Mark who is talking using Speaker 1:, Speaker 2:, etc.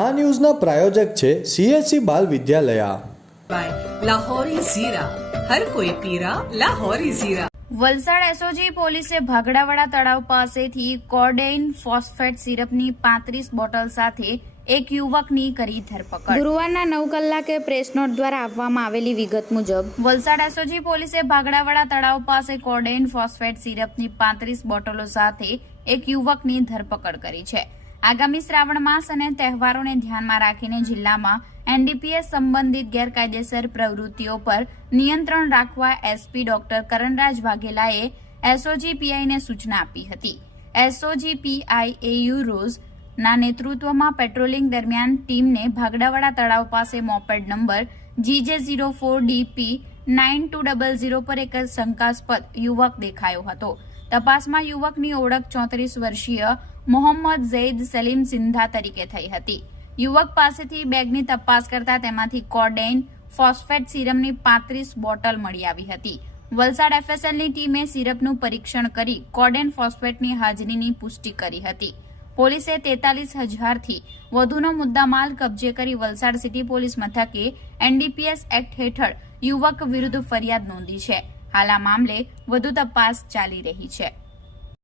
Speaker 1: આ ન્યૂઝના પ્રાયોજક છે સીએસસી બાલ વિદ્યાલયા.
Speaker 2: વલસાડ એસઓજી પોલીસે ભાગડાવાડા તળાવ પાસેથી કોર્ડેઇન ફોસ્ફેટ સિરપની પાંત્રીસ બોટલ સાથે એક યુવકની કરી ધરપકડ.
Speaker 3: ગુરુવારના નવ કલાકે પ્રેસ નોટ દ્વારા આપવામાં આવેલી વિગત મુજબ
Speaker 2: વલસાડ એસઓજી પોલીસે ભાગડાવાડા તળાવ પાસે કોર્ડેઇન ફોસ્ફેટ સિરપની પાંત્રીસ બોટલો સાથે એક યુવકની ધરપકડ કરી છે. આગામી શ્રાવણ માસ અને તહેવારોને ધ્યાનમાં રાખીને જિલ્લામાં એનડીપીએસ સંબંધિત ગેરકાયદેસર પ્રવૃત્તિઓ પર નિયંત્રણ રાખવા એસપી ડોક્ટર કરણરાજ વાઘેલાએ એસઓજીપીઆઈને સૂચના આપી હતી. એસઓજીપીઆઈ એયુ રોઝ ના નેતૃત્વમાં પેટ્રોલિંગ દરમિયાન ટીમને ભાગડાવાડા તળાવ પાસે moped number GJ zero four DP nine two double zero પર એક શંકાસ્પદ યુવક દેખાયો હતો. તપાસમાં યુવકની ઓળખ ચોત્રીસ વર્ષીય મોહમ્મદ ઝૈદ સલીમ સિંધા તરીકે થઈ હતી. યુવક પાસેથી બેગની તપાસ કરતા તેમાંથી કોડેન ફોસ્ફેટ સિરમની પાંત્રીસ બોટલ મળી આવી હતી. વલસાડ એફએસએલની ટીમે સિરપનું પરીક્ષણ કરી કોડેન ફોસ્ફેટની હાજરીની પુષ્ટિ કરી હતી. પોલીસે તેતાલીસ હજારથી વધુનો મુદ્દામાલ કબજે કરી વલસાડ સિટી પોલીસ મથકે એનડીપીએસ એક્ટ હેઠળ યુવક વિરુદ્ધ ફરિયાદ નોંધી છે. હાલ આ મામલે વધુ તપાસ ચાલી રહી છે.